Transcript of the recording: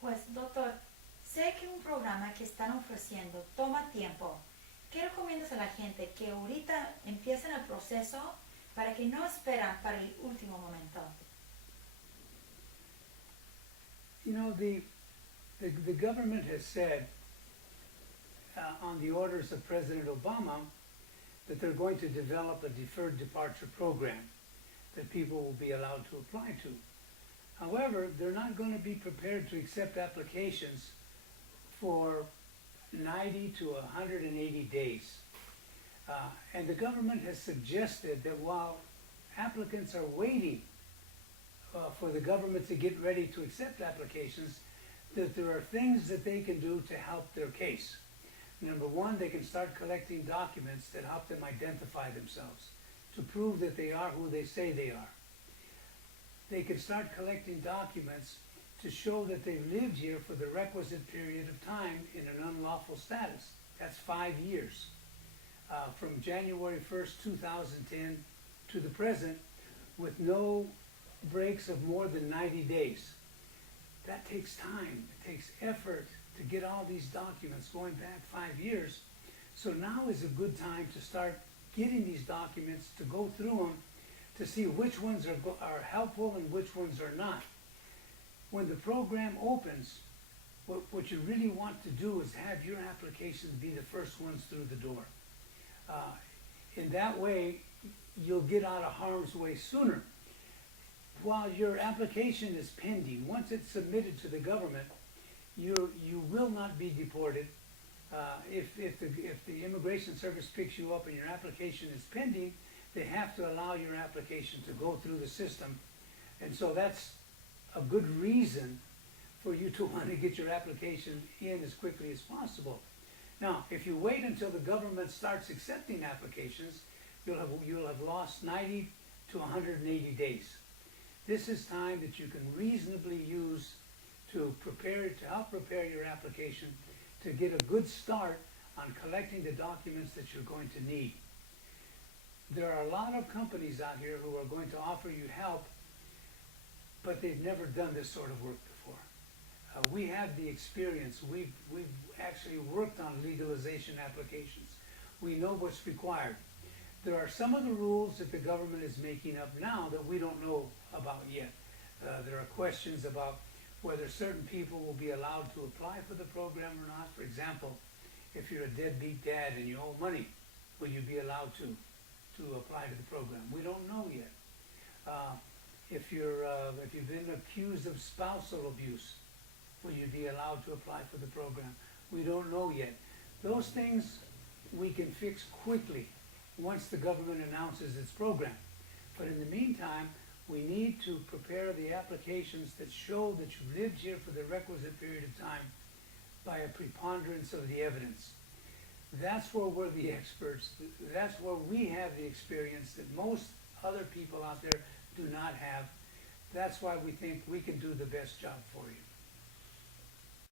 Pues, doctor, sé que un programa que están ofreciendo toma tiempo. ¿Qué recomiendas a la gente que ahorita empiecen el proceso para que no esperan para el último momento? You know, the government has said on the orders of President Obama that they're going to develop a deferred departure program that people will be allowed to apply to. However, they're not going to be prepared to accept applications for 90 to 180 days. And the government has suggested that while applicants are waiting for the government to get ready to accept applications, that there are things that they can do to help their case. Number one, they can start collecting documents that help them identify themselves, to prove that they are who they say they are. They can start collecting documents to show that they've lived here for the requisite period of time in an unlawful status. That's 5 years. From January 1st, 2010 to the present, with no breaks of more than 90 days. That takes time, it takes effort to get all these documents going back 5 years. So now is a good time to start getting these documents, to go through them, to see which ones are helpful and which ones are not. When the program opens, what you really want to do is have your applications be the first ones through the door. In that way, you'll get out of harm's way sooner. While your application is pending, once it's submitted to the government, you will not be deported. If the Immigration Service picks you up and your application is pending, they have to allow your application to go through the system. And so that's a good reason for you to want to get your application in as quickly as possible. Now, if you wait until the government starts accepting applications, you'll have lost 90 to 180 days. This is time that you can reasonably use to help prepare your application, to get a good start on collecting the documents that you're going to need. There are a lot of companies out here who are going to offer you help, but they've never done this sort of work before. We have the experience. We've actually worked on legalization applications. We know what's required. There are some of the rules that the government is making up now that we don't know about yet. There are questions about whether certain people will be allowed to apply for the program or not. For example, if you're a deadbeat dad and you owe money, will you be allowed to apply to the program? We don't know yet. If you've been accused of spousal abuse, will you be allowed to apply for the program? We don't know yet. Those things we can fix quickly once the government announces its program. But in the meantime, we need to prepare the applications that show that you lived here for the requisite period of time by a preponderance of the evidence. That's where we're the experts. That's where we have the experience that most other people out there do not have. That's why we think we can do the best job for you.